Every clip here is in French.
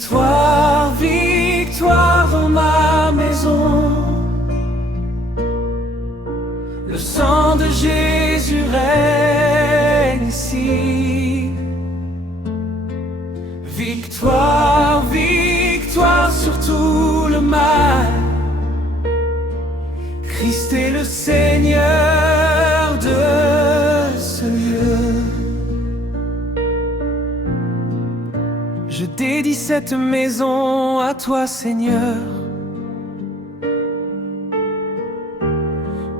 Victoire, victoire dans ma maison. Le sang de Jésus règne ici. Victoire, victoire sur tout le mal. Christ est le Seigneur de ce lieu. Je dédie cette maison à toi, Seigneur.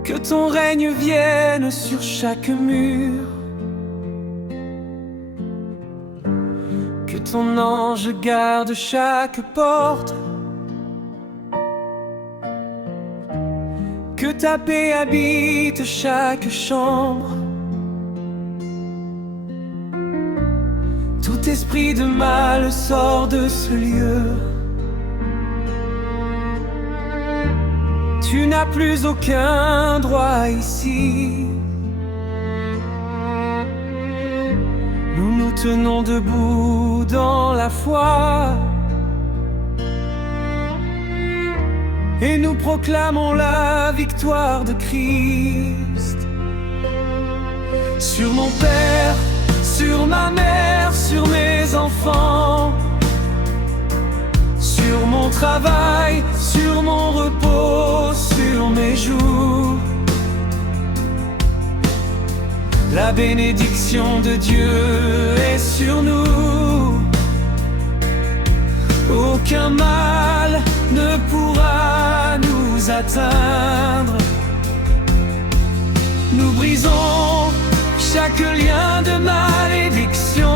Que ton règne vienne sur chaque mur. Que ton ange garde chaque porte. Que ta paix habite chaque chambre. Tout esprit de mal sort de ce lieu. Tu n'as plus aucun droit ici. Nous nous tenons debout dans la foi. Et nous proclamons la victoire de Christ. Sur mon Père, sur ma mère, sur mes enfants, sur mon travail, sur mon repos, sur mes jours. La bénédiction de Dieu est sur nous. Aucun mal ne pourra nous atteindre. Nous brisons chaque lien de malédiction.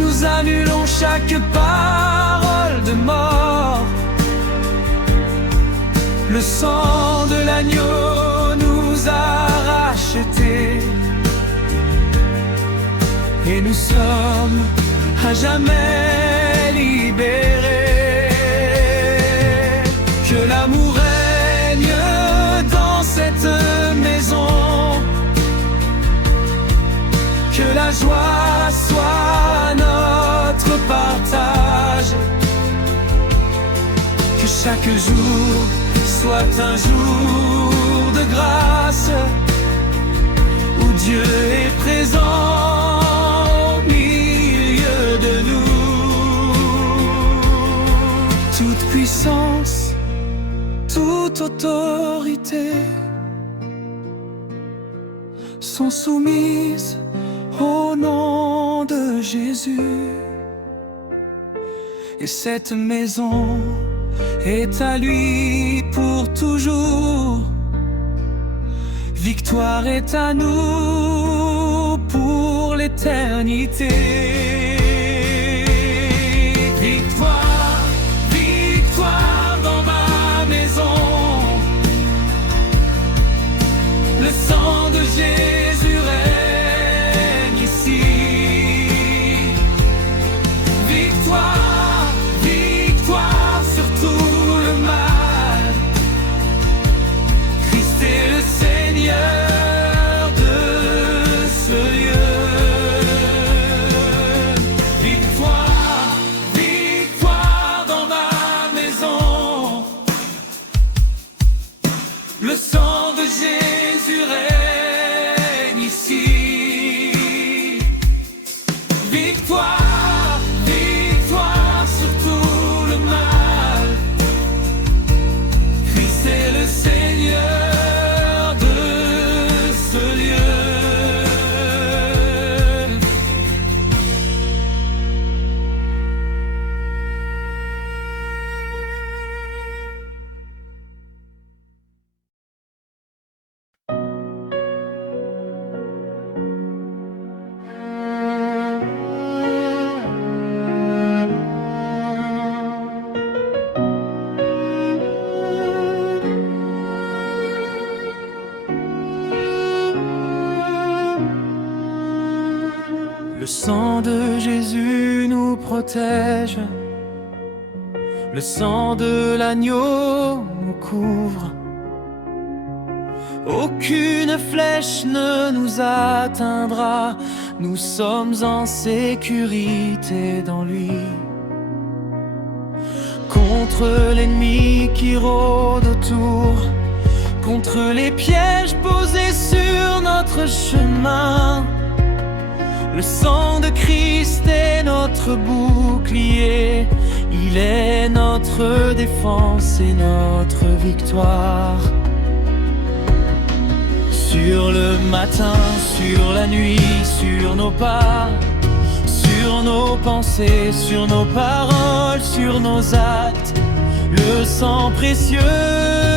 Nous annulons chaque parole de mort. Le sang de l'agneau nous a rachetés. Et nous sommes à jamais libérés. Que l'amour règne dans cette maison. Que la joie soit notre partage. Que chaque jour soit un jour de grâce où Dieu est présent au milieu de nous. Toute puissance, toute autorité sont soumises au nom de Jésus. Et cette maison est à lui pour toujours. Victoire est à nous pour l'éternité. Victoire, victoire dans ma maison. Le sang de Jésus règne ici. Victoire, victoire sur tout le mal. Christ est le Seigneur de ce lieu. Victoire, victoire dans ma maison. Le sang de Jésus règne ici. Victoire, victoire sur tout le mal. Christ est le Seigneur de ce lieu. Le sang de Jésus nous protège. Le sang de l'agneau nous couvre. Aucune flèche ne nous atteindra, nous sommes en sécurité dans lui. Contre l'ennemi qui rôde autour, contre les pièges posés sur notre chemin, le sang de Christ est notre bouclier, il est notre défense et notre victoire. Sur le matin, sur la nuit, sur nos pas, sur nos pensées, sur nos paroles, sur nos actes, le sang précieux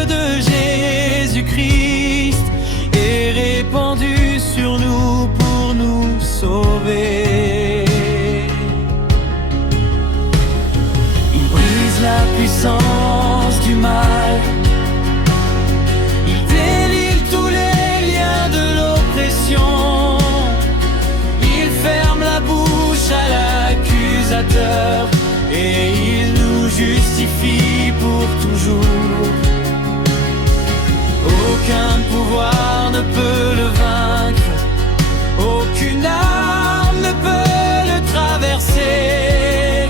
de Jésus-Christ est répandu sur nous pour nous sauver. Il brise la puissance du mal, il délivre tous les liens de l'oppression, il ferme la bouche à l'accusateur et il nous justifie pour toujours. Aucun pouvoir ne peut le vaincre, aucune arme ne peut le traverser.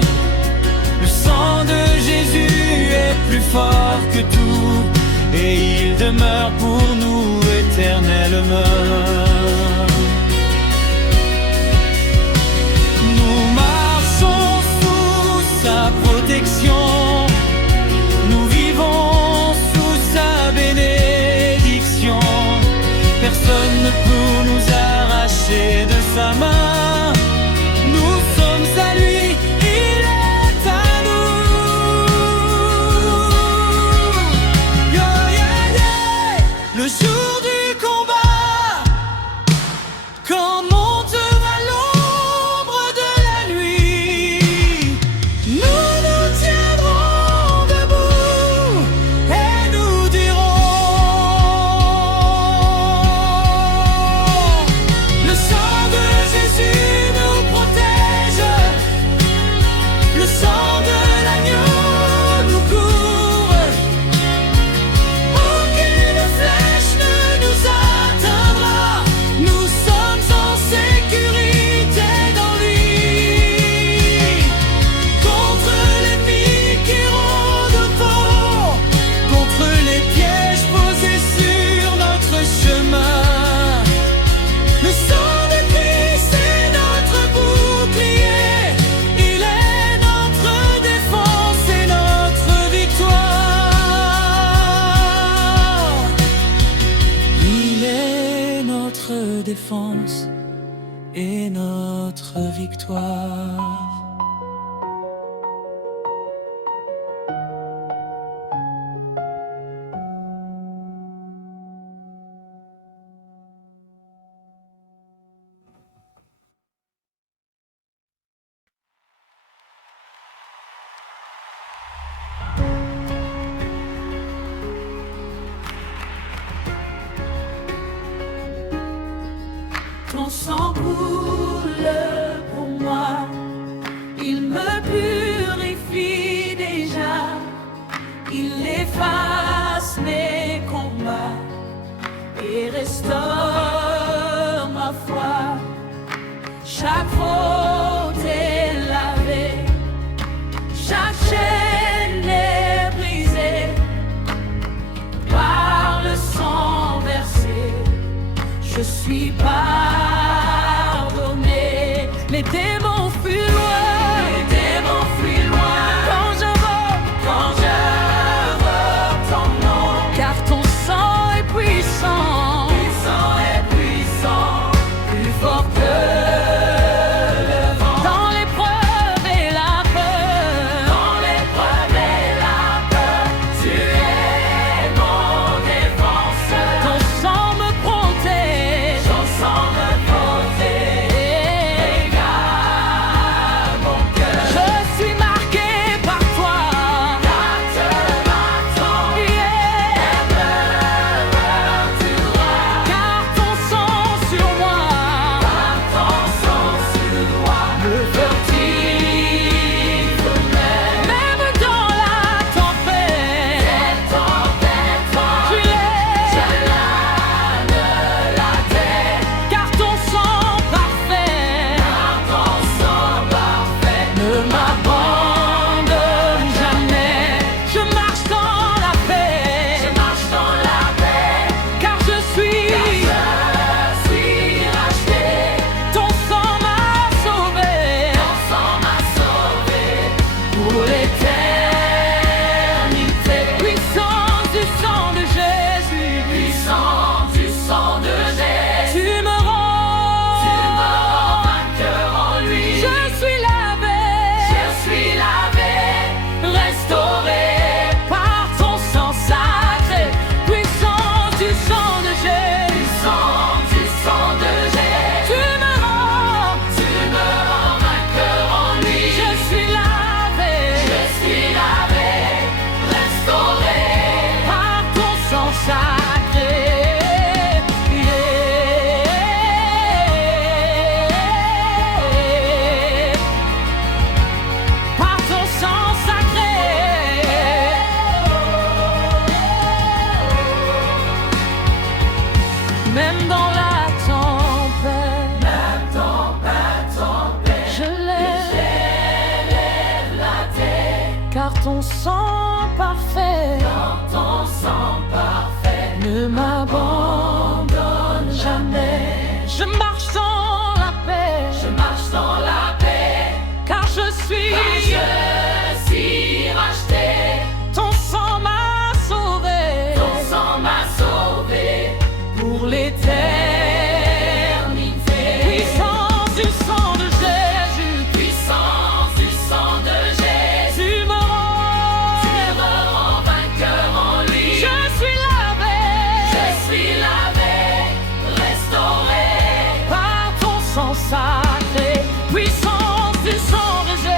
Le sang de Jésus est plus fort que tout et il demeure pour nous éternellement. Nous marchons sous sa protection, nous vivons sous sa bénédiction. Personne ne peut nous arracher de sa main. Nous sommes à lui, il est à nous. Yeah, yeah, yeah. Le jour du combat, quand montera l'ombre de la nuit, nous nous tiendrons debout et nous dirons: le sang de Jésus nous protège, le sang de l'agneau nous couvre. Aucune flèche ne nous atteindra, nous sommes en sécurité dans lui. Contre l'ennemi qui rôde autour, contre les pièges posés sur notre chemin, le sang de Christ est notre bouclier, il est notre défense et notre victoire. Il est notre défense et notre victoire. Ton sang coule pour moi, il me purifie déjà, il efface mes combats et restaure ma foi. Chaque faute est lavée, chaque chaîne est brisée par le sang versé. Je suis pardonné, les démons fuient loin, les démons fuient loin. Quand j'invoque ton nom, car ton sang est puissant, plus fort que le vent. Dans l'épreuve et la peur, tu es mon défense. Ton sang me protège, et garde mon cœur. Je suis marqué par ton sang parfait, ne m'abandonne jamais. Je marche dans la paix, car je suis racheté. Ton sang m'a sauvé, pour l'éternité. Puissance du sang de Jésus, tu me rends vainqueur en lui. Je suis lavé, restauré par ton sang sacré. Puissance du sang de Jésus,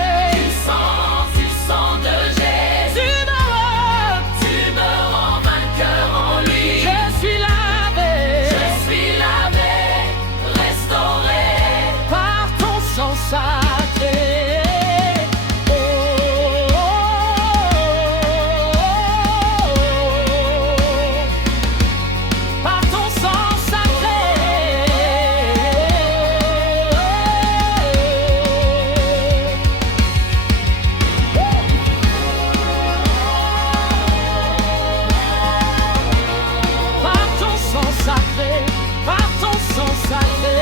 tu me rends vainqueur en lui. Je suis lavé, restauré par ton sang sacré. Oh, oh, oh, par ton sang sacré. Par ton sang sacré, par ton sang sacré.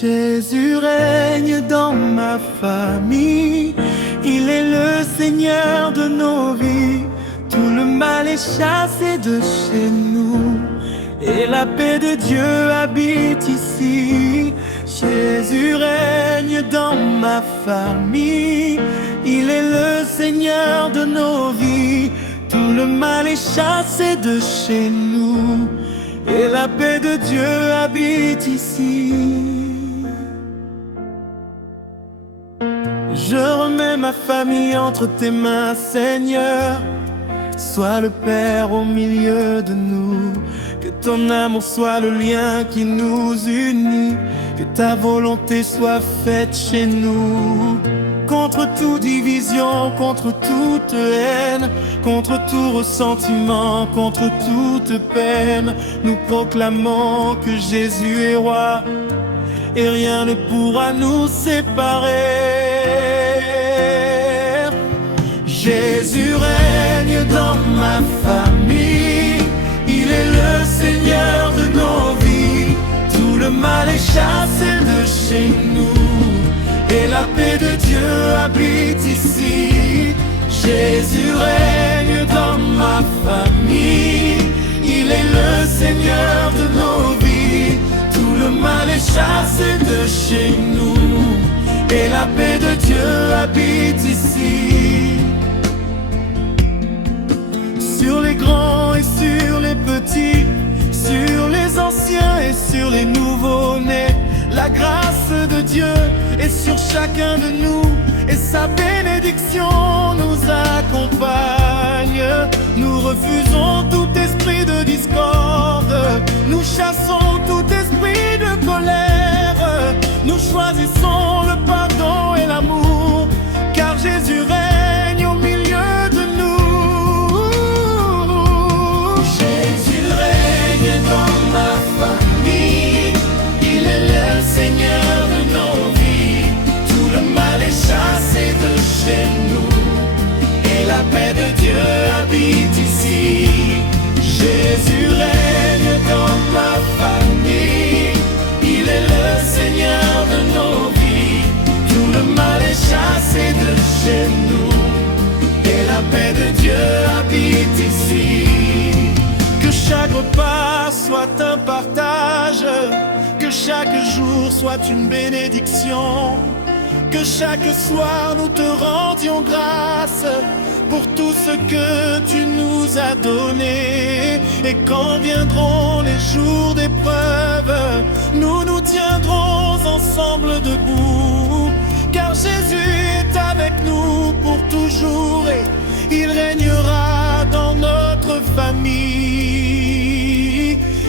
Jésus règne dans ma famille, il est le Seigneur de nos vies. Tout le mal est chassé de chez nous, et la paix de Dieu habite ici. Jésus règne dans ma famille, il est le Seigneur de nos vies. Tout le mal est chassé de chez nous, et la paix de Dieu habite ici. Je remets ma famille entre tes mains, Seigneur. Sois le Père au milieu de nous. Que ton amour soit le lien qui nous unit. Que ta volonté soit faite chez nous. Contre toute division, contre toute haine, contre tout ressentiment, contre toute peine, nous proclamons que Jésus est roi et rien ne pourra nous séparer. Jésus règne dans ma famille, il est le Seigneur de nos vies. Tout le mal est chassé de chez nous, et la paix de Dieu habite ici. Jésus règne dans ma famille, il est le Seigneur de nos vies. Tout le mal est chassé de chez nous, et la paix de Dieu habite ici. Sur les grands et sur les petits, sur les anciens et sur les nouveaux-nés, la grâce de Dieu est sur chacun de nous, et sa bénédiction nous accompagne. Nous refusons tout esprit de discorde, nous chassons tout esprit de colère. Nous choisissons le pardon et l'amour, car Jésus règne au milieu de nous. Jésus règne dans ma famille, il est le Seigneur de nos vies. Tout le mal est chassé de chez nous, et la paix de Dieu habite ici. Jésus règne dans ma famille, il est le Seigneur de nos vies. Tout le mal est chassé de chez nous, et la paix de Dieu habite ici. Que chaque repas soit un partage, que chaque jour soit une bénédiction, que chaque soir nous te rendions grâce pour tout ce que tu nous as donné. Et quand viendront les jours d'épreuve, nous nous tiendrons ensemble debout, car Jésus pour toujours et il régnera dans notre famille.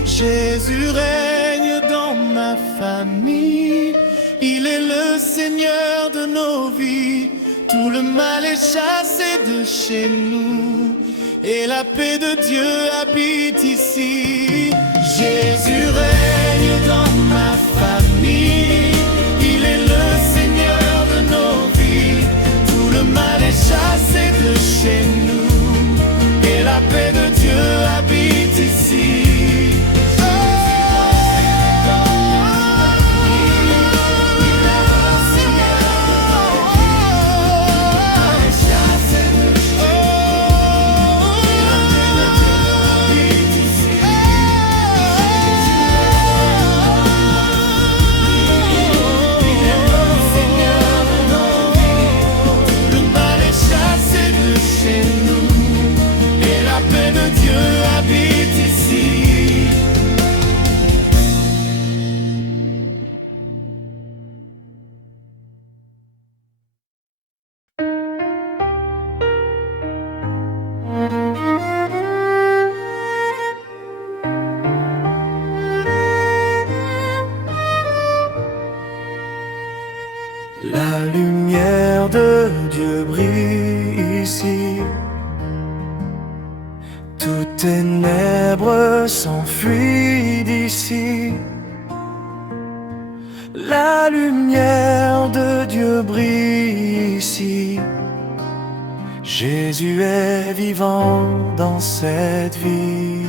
Jésus règne dans ma famille, il est le Seigneur de nos vies. Tout le mal est chassé de chez nous et la paix de Dieu habite ici. Jésus règne dans ma famille, il est le Seigneur de nos vies. Tout le mal est chassé de chez nous et la paix de Dieu habite ici. La lumière de Dieu brille ici, toute ténèbres s'enfuit d'ici. La lumière de Dieu brille ici, Jésus est vivant dans cette vie.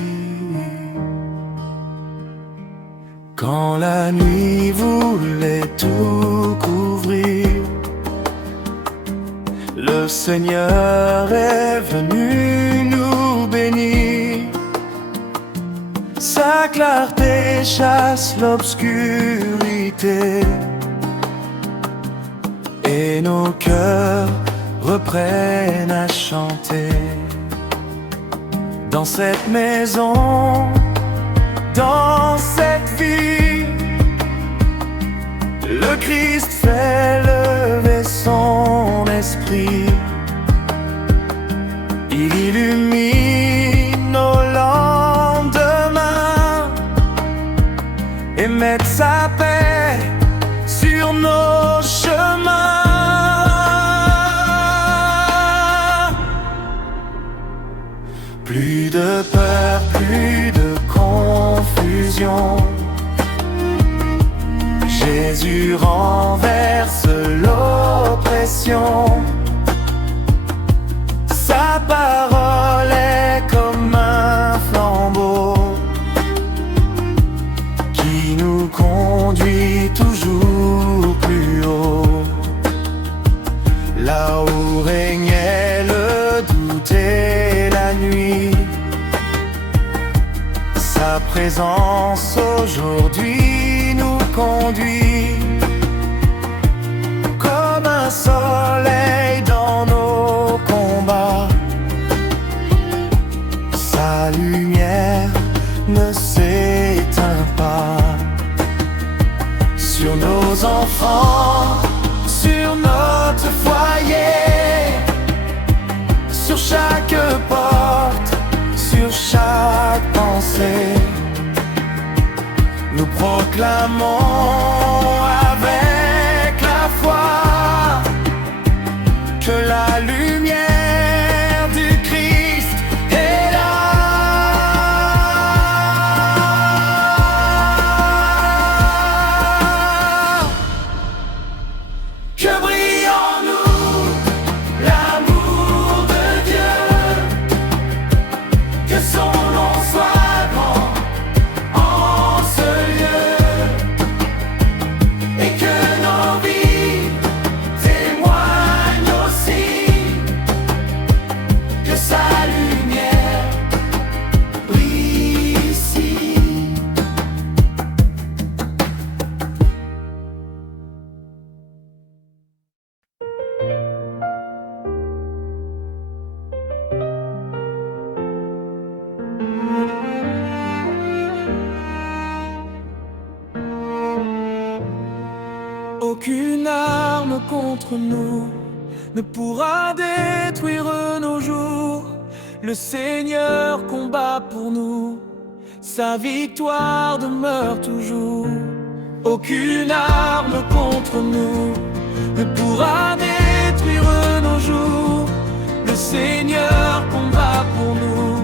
Quand la nuit voulait tout couvrir, le Seigneur est venu nous bénir. Sa clarté chasse l'obscurité et nos cœurs reprennent à chanter. Dans cette maison, dans cette vie, le Christ fait lever son esprit. Il illumine nos lendemains et met sa paix sur nos chemins. Plus de peur, plus de confusion, Jésus renverse l'oppression. Sa parole est comme un flambeau qui nous conduit toujours plus haut. Là où régnait le doute et la nuit, sa présence aujourd'hui nous conduit. Comme un soleil dans nos combats, sa lumière ne s'éteint pas. Sur nos enfants, sur notre foyer, sur chaque porte, sur chaque pensée, nous proclamons avec la foi que la lumière du Christ est là. Que brille en nous l'amour de Dieu, que son nom soit grand en ce lieu, et que nos vies témoignent aussi que sa lumière brille ici. Aucune arme contre nous ne pourra détruire nos jours. Le Seigneur combat pour nous, sa victoire demeure toujours. Aucune arme contre nous ne pourra détruire nos jours. Le Seigneur combat pour nous,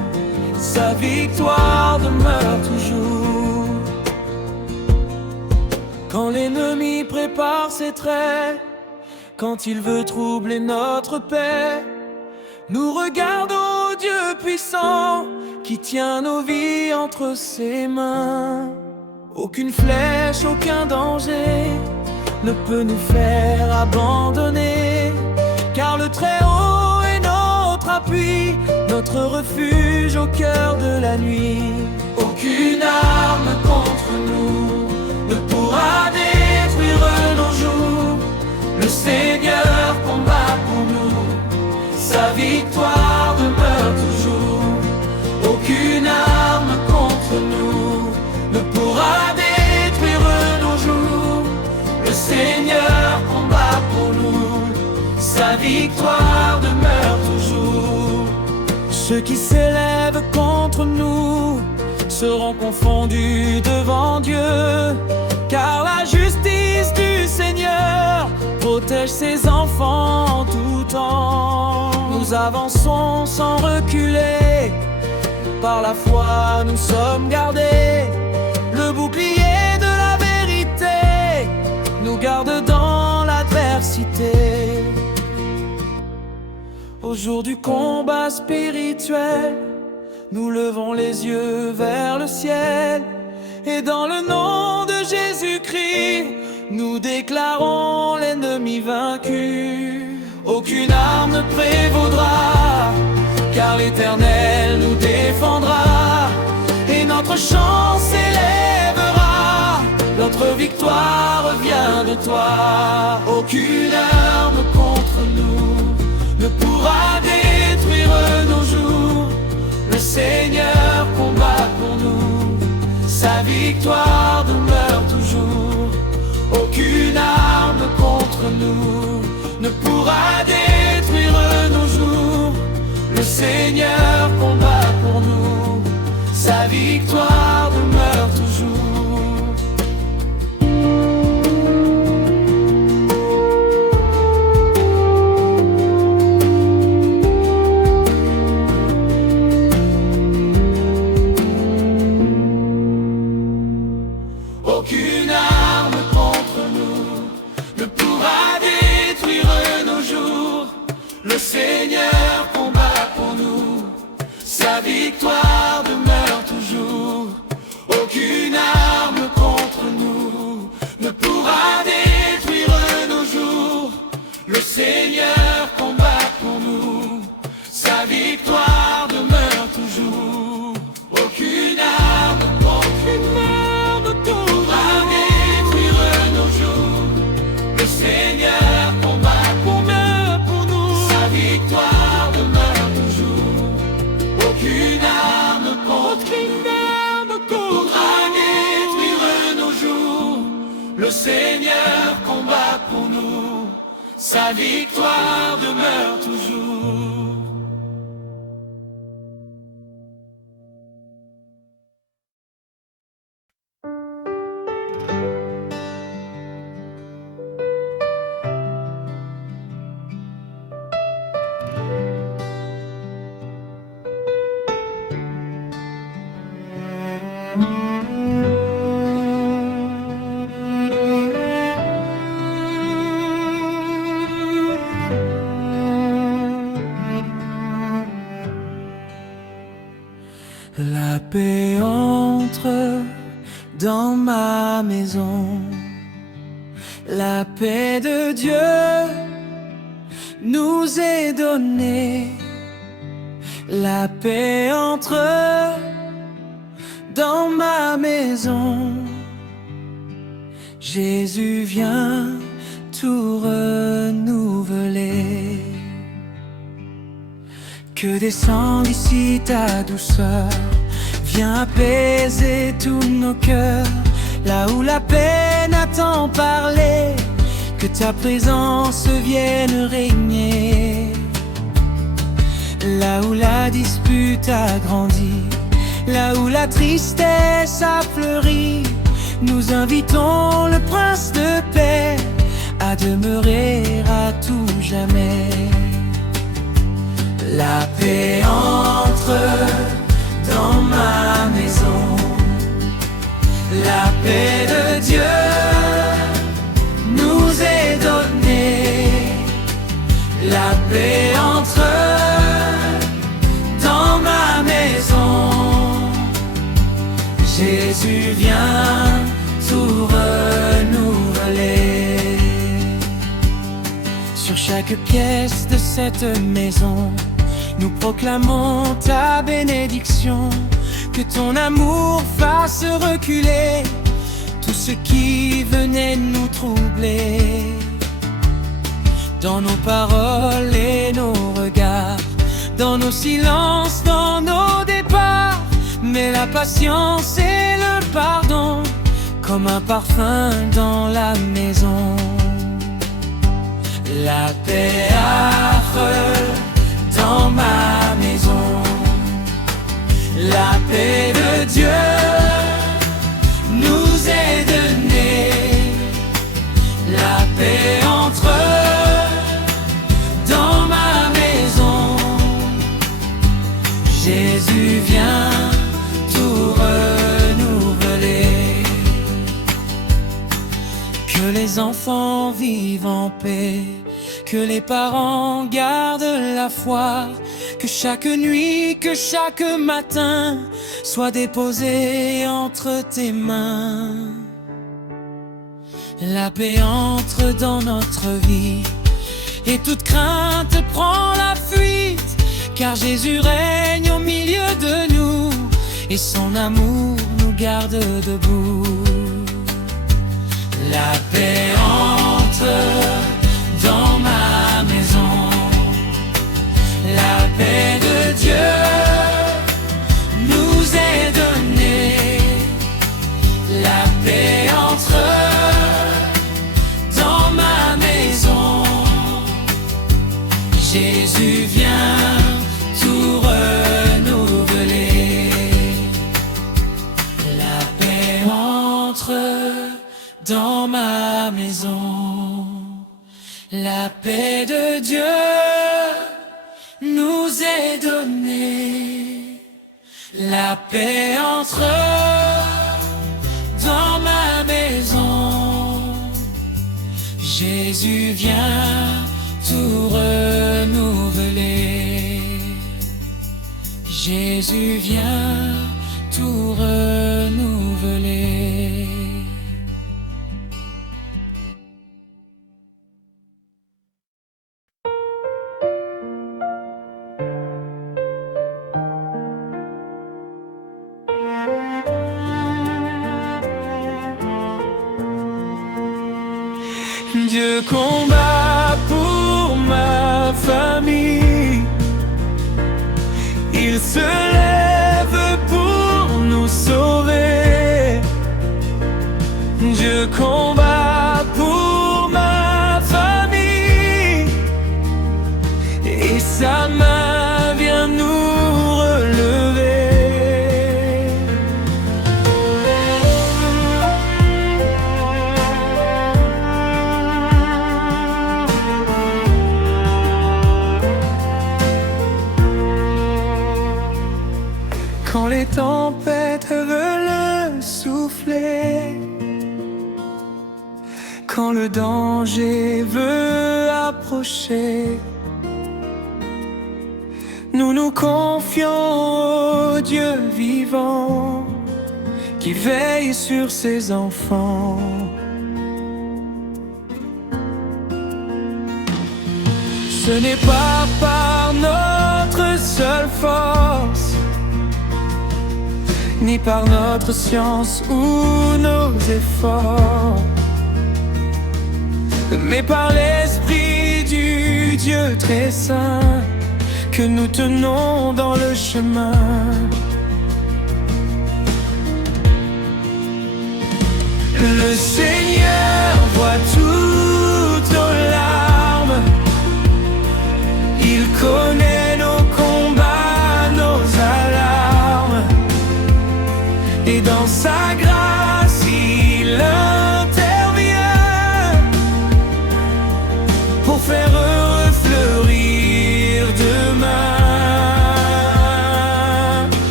sa victoire demeure toujours. Quand l'ennemi prépare ses traits, quand il veut troubler notre paix, nous regardons Dieu puissant qui tient nos vies entre ses mains. Aucune flèche, aucun danger ne peut nous faire abandonner, car le Très-Haut est notre appui, notre refuge au cœur de la nuit. Aucune arme contre nous ne pourra détruire nos jours. Le Seigneur combat pour nous, sa victoire demeure toujours. Aucune arme contre nous ne pourra détruire nos jours. Le Seigneur combat pour nous, sa victoire demeure toujours. Ceux qui s'élèvent contre nous seront confondus devant Dieu, car la justice du Seigneur protège ses enfants en tout temps. Nous avançons sans reculer, par la foi nous sommes gardés. Le bouclier de la vérité nous garde dans l'adversité. Au jour du combat spirituel, nous levons les yeux vers le ciel, et dans le nom de Jésus-Christ, nous déclarons l'ennemi vaincu. Aucune arme ne prévaudra, car l'Éternel nous défendra, et notre chant s'élèvera. Notre victoire vient de toi. Aucune arme contre nous ne pourra détruire nos jours. Le Seigneur combat pour nous, sa victoire demeure toujours. Aucune arme contre nous ne pourra détruire nos jours. Le Seigneur combat pour nous, sa victoire demeure toujours. Aucune arme contre nous ne pourra détruire nos jours. Le Seigneur combat pour nous, sa victoire demeure toujours. Aucune arme contre nous ne pourra détruire nos jours. Le Seigneur combat pour nous, sa victoire demeure toujours. Aucune arme contre nous ne pourra détruire nos jours. Le Seigneur combat pour nous, sa victoire demeure toujours. Aucune arme contre nous ne pourra détruire nos jours. Le Seigneur combat pour nous, sa victoire demeure toujours. La paix entre dans ma maison. La paix de Dieu nous est donnée. La paix entre dans ma maison. Jésus vient tout renouveler. Que descende ici ta douceur, viens apaiser tous nos cœurs. Là où la peine a tant parlé, que ta présence vienne régner. Là où la dispute a grandi, là où la tristesse a fleuri, nous invitons le Prince de paix à demeurer à tout jamais. La paix entre dans ma maison, la paix de Dieu nous est donnée. La paix entre dans ma maison, Jésus vient tout renouveler. Sur chaque pièce de cette maison, nous proclamons ta bénédiction. Que ton amour fasse reculer tout ce qui venait nous troubler. Dans nos paroles et nos regards, dans nos silences, dans nos départs, mets la patience et le pardon comme un parfum dans la maison. La paix affreuse dans ma maison, la paix de Dieu nous est donnée. La paix entre dans ma maison, Jésus vient tout renouveler. Que les enfants vivent en paix, que les parents gardent la foi, que chaque nuit, que chaque matin soit déposé entre tes mains. La paix entre dans notre vie et toute crainte prend la fuite, car Jésus règne au milieu de nous et son amour nous garde debout. La paix entre dans ma maison, la paix de Dieu nous est donnée. La paix entre dans ma maison, Jésus vient tout renouveler. La paix entre dans ma maison, la paix de Dieu nous est donnée. La paix entre dans ma maison, Jésus vient tout renouveler. Jésus vient tout renouveler. Dieu combat pour ma famille, il se lève pour nous sauver. Dieu combat pour ma famille et sa main vient nous relever. Quand les tempêtes veulent souffler, quand le danger veut approcher, nous nous confions au Dieu vivant qui veille sur ses enfants. Ce n'est pas par notre seule force, ni par notre science ou nos efforts, mais par l'Esprit du Dieu très saint que nous tenons dans le chemin. Le Seigneur voit tout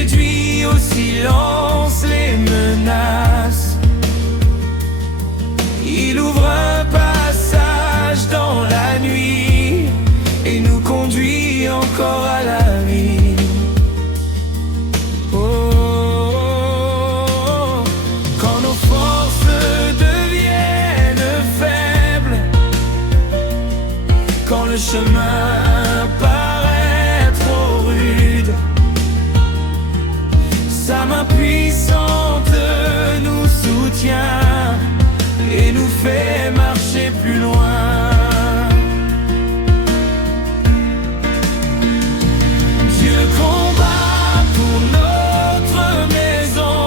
réduit au silence les menaces. Il ouvre un passage dans la nuit et nous conduit encore à la vie. Oh, quand nos forces deviennent faibles, quand le chemin paraît trop rude, sa main puissante nous soutient et nous fait marcher plus loin. Dieu combat pour notre maison,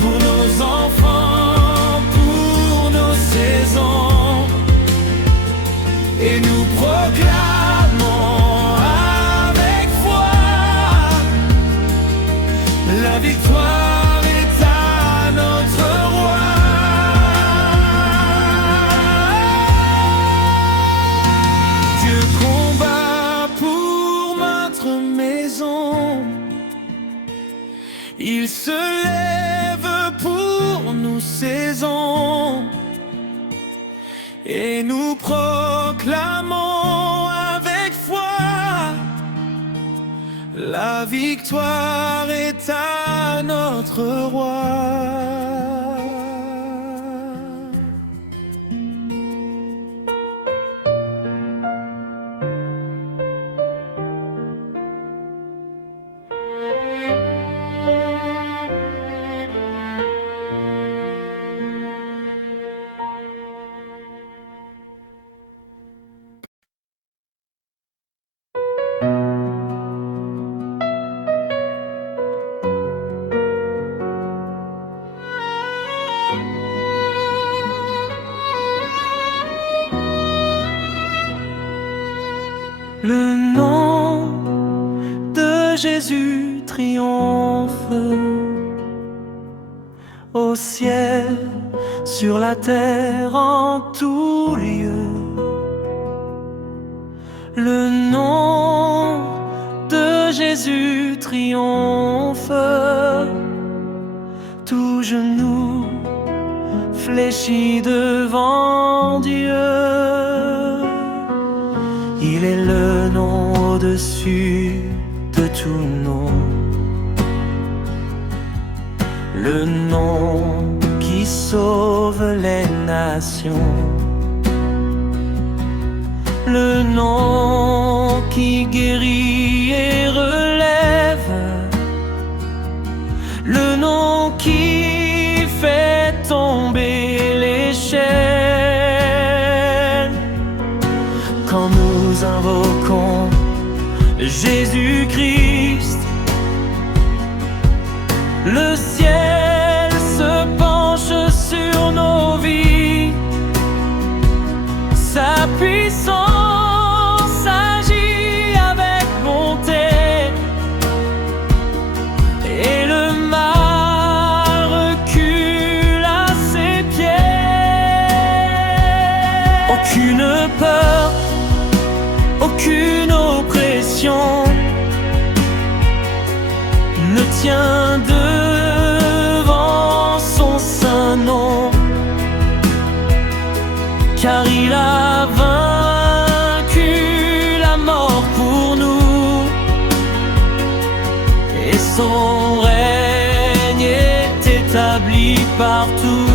pour nos enfants, pour nos saisons, et nous proclamons avec foi la victoire est à notre roi. Dieu combat pour notre maison, il se lève pour nos saisons, et nous proclamons avec foi la victoire est à notre roi. Le nom de Jésus triomphe au ciel, sur la terre, en tout lieu. Le nom de Jésus triomphe, tout genou fléchit devant Dieu. Il est le nom au-dessus de tout nom, le nom qui sauve les nations, le nom qui guérit et relève, le nom qui fait tomber les chaînes. Quand nous invoquons Jésus-Christ, le ciel se penche sur nos vies, sa puissance agit avec bonté, et le mal recule à ses pieds. Aucune peur, aucune oppression ne tient devant son saint nom, car il a vaincu la mort pour nous, et son règne est établi partout.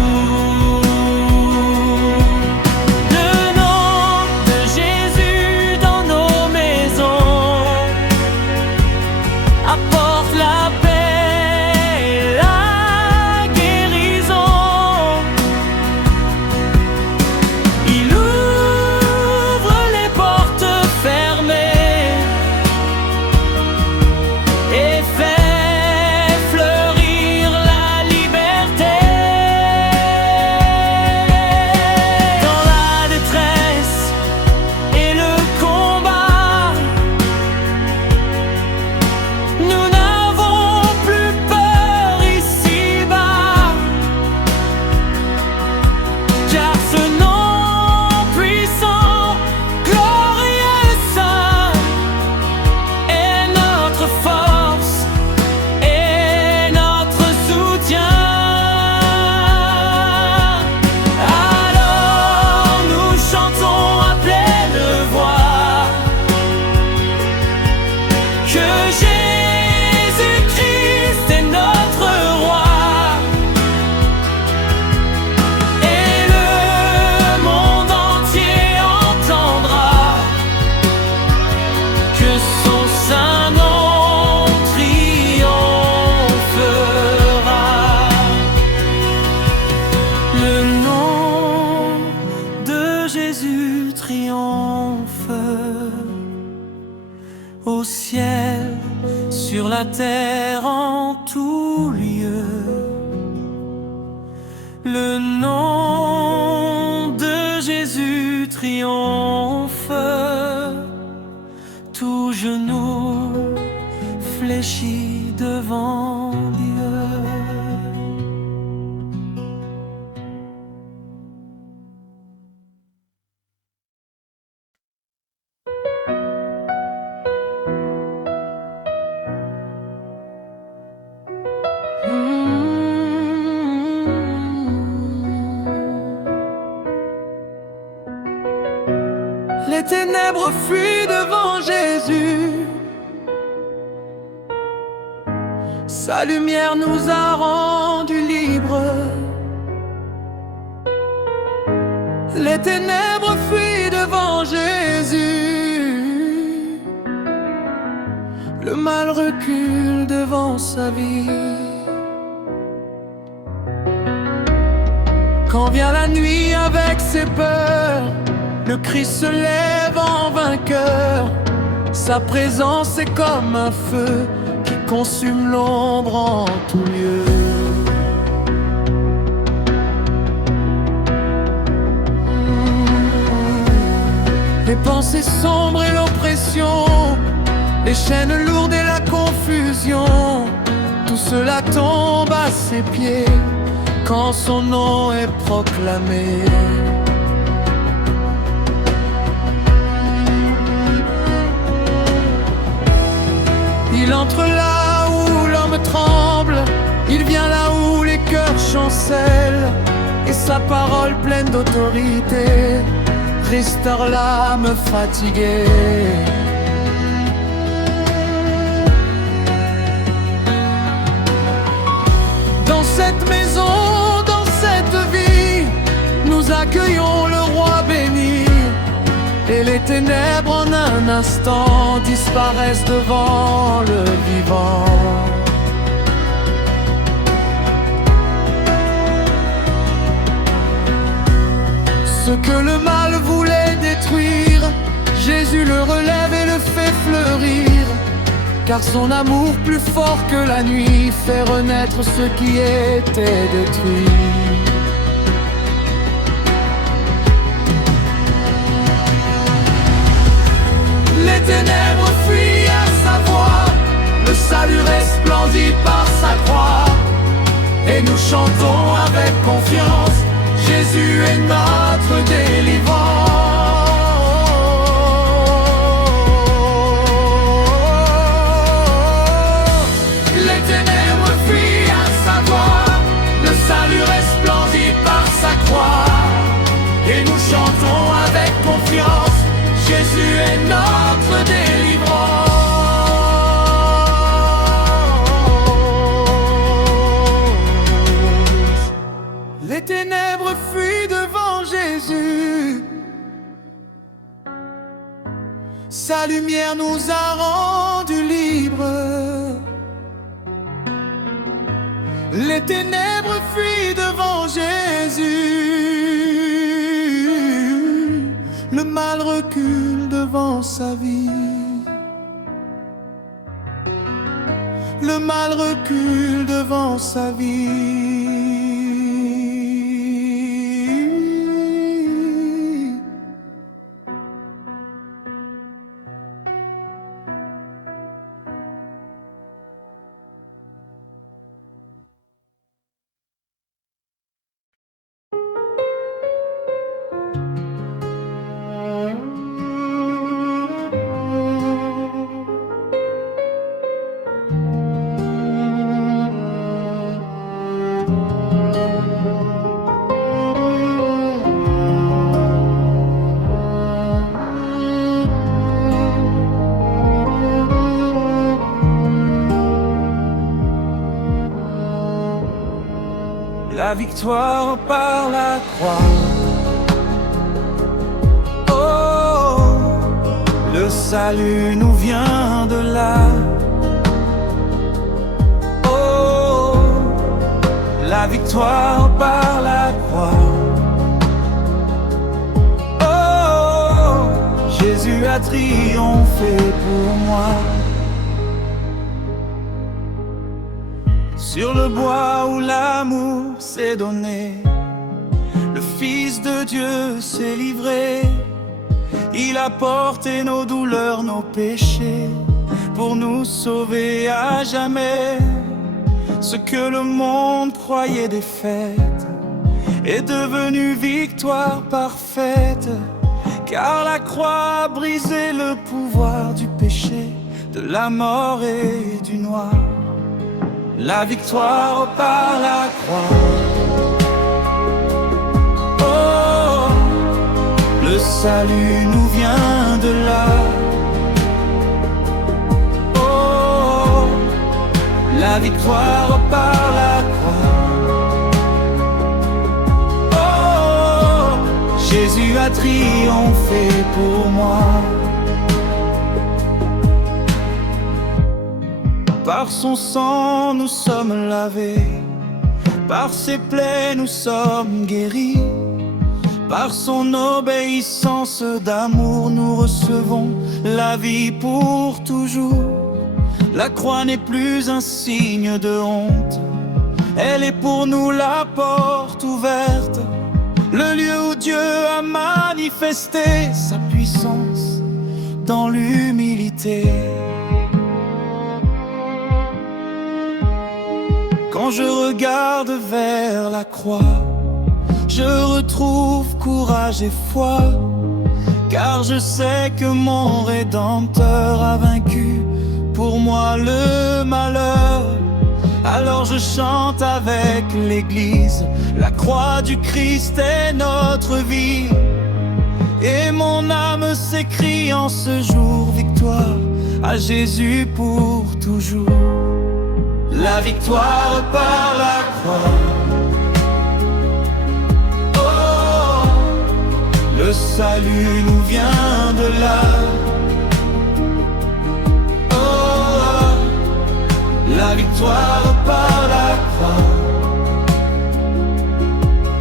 au ciel, sur la terre, en tout lieu. Le nom de Jésus triomphe, tout genou fléchit devant Dieu. Les ténèbres fuient devant Jésus, sa lumière nous a rendus libres. Les ténèbres fuient devant Jésus, le mal recule devant sa vie. Quand vient la nuit avec ses peurs, le Christ se lève en vainqueur. Sa présence est comme un feu qui consume l'ombre en tout lieu. Les pensées sombres et l'oppression, les chaînes lourdes et la confusion, tout cela tombe à ses pieds quand son nom est proclamé. Il entre là où l'homme tremble, il vient là où les cœurs chancellent, et sa parole pleine d'autorité restaure l'âme fatiguée. Dans cette maison, dans cette vie, nous accueillons le roi béni. Et les ténèbres en un instant disparaissent devant le vivant. Ce que le mal voulait détruire, Jésus le relève et le fait fleurir. Car son amour plus fort que la nuit fait renaître ce qui était détruit. Les ténèbres fuient à sa voix, le salut resplendit par sa croix. Et nous chantons avec confiance, Jésus est notre délivrance. Les ténèbres fuient à sa voix, le salut resplendit par sa croix. Et nous chantons avec confiance, Jésus est notre délivrance. Les ténèbres fuient devant Jésus, sa lumière nous a rendus libres. Les ténèbres fuient devant Jésus, le mal recule devant sa vie. Le mal recule devant sa vie. La victoire par la croix. Oh, le salut nous vient de là. Oh, la victoire par la croix. Oh, Jésus a triomphé pour moi. sur le bois où l'amour s'est donné. Le Fils de Dieu s'est livré, il a porté nos douleurs, nos péchés, pour nous sauver à jamais. Ce que le monde croyait défaite est devenu victoire parfaite, car la croix a brisé le pouvoir du péché, de la mort et du noir. La victoire par la croix. Oh, le salut nous vient de là. Oh, la victoire par la croix. Oh, Jésus a triomphé pour moi. Par son sang nous sommes lavés, par ses plaies nous sommes guéris. Par son obéissance d'amour nous recevons la vie pour toujours. La croix n'est plus un signe de honte, elle est pour nous la porte ouverte, le lieu où Dieu a manifesté sa puissance dans l'humilité. Quand je regarde vers la croix, je retrouve courage et foi, car je sais que mon Rédempteur a vaincu pour moi le malheur. Alors je chante avec l'Église, la croix du Christ est notre vie. Et mon âme s'écrie en ce jour, victoire à Jésus pour toujours. La victoire par la croix. Oh, le salut nous vient de là. Oh, la victoire par la croix.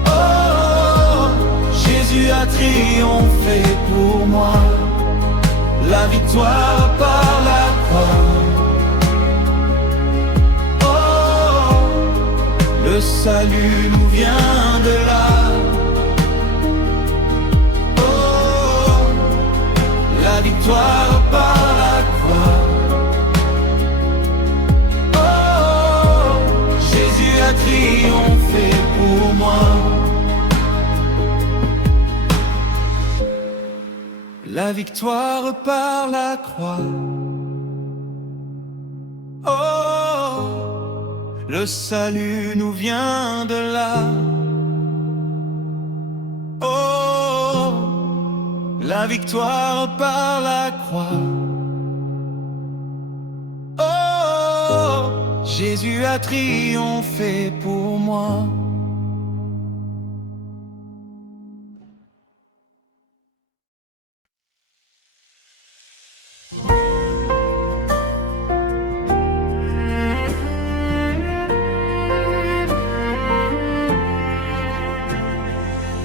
Oh, Jésus a triomphé pour moi. La victoire par la croix. Le salut nous vient de là. Oh, la victoire par la croix. Oh, Jésus a triomphé pour moi. La victoire par la croix. Oh, le salut nous vient de là. Oh, la victoire par la croix. Oh, Jésus a triomphé pour moi.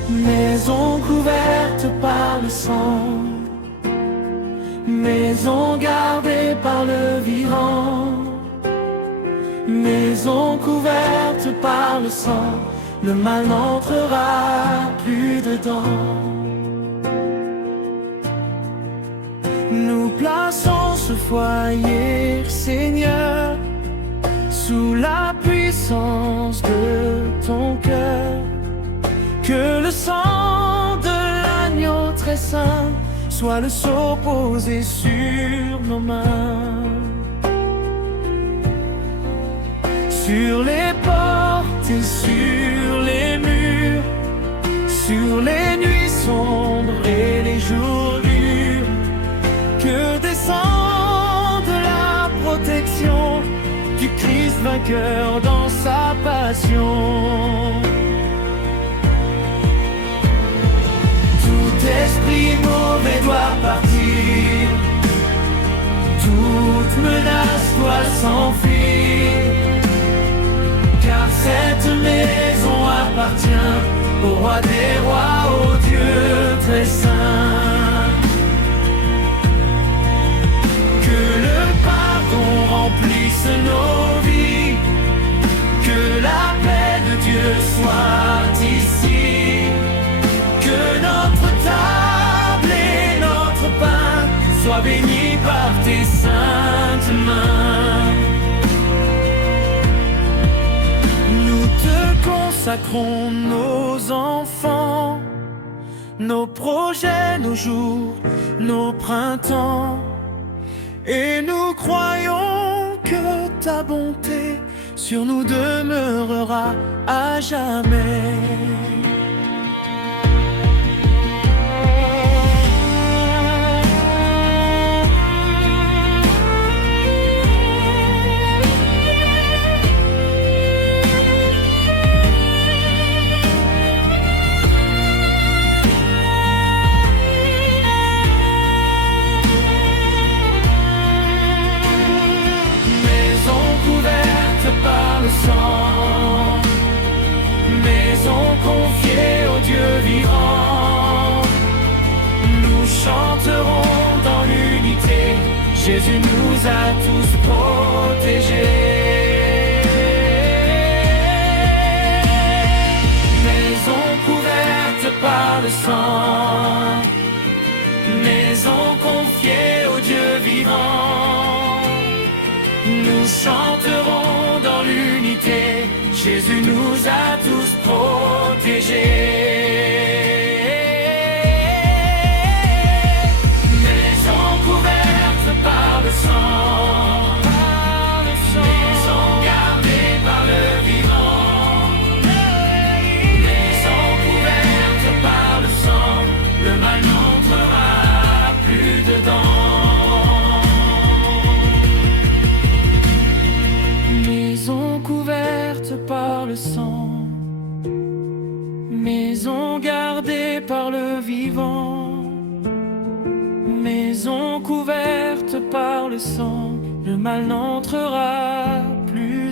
Maison couverte par le sang, maison gardée par le vivant, maison couverte par le sang, le mal n'entrera plus dedans. Nous plaçons ce foyer, Seigneur, sous la puissance de ton cœur. Que le sang de l'agneau très saint soit le sceau posé sur nos mains. Sur les portes et sur les murs, sur les nuits sombres et les jours durs, que descende la protection du Christ vainqueur dans sa passion. Esprit mauvais doit partir, toute menace doit s'enfuir, car cette maison appartient au roi des rois, au Dieu très saint. Que le pardon remplisse nos vies, sainte main. Nous te consacrons nos enfants, nos projets, nos jours, nos printemps. Et nous croyons que ta bonté sur nous demeurera à jamais. Par le sang, maison confiée au Dieu vivant, nous chanterons dans l'unité, Jésus nous a tous protégés. Maison couverte par le sang, maison confiée au Dieu vivant, nous chanterons dans l'unité, Jésus nous a tous protégés. Maison couverte par le sang, maison gardée par le vivant, maison couverte par le sang, le mal n'entrera plus dedans. Maison couverte par le sang, maison gardée par le vivant, maison couverte par le sang, le mal n'entrera plus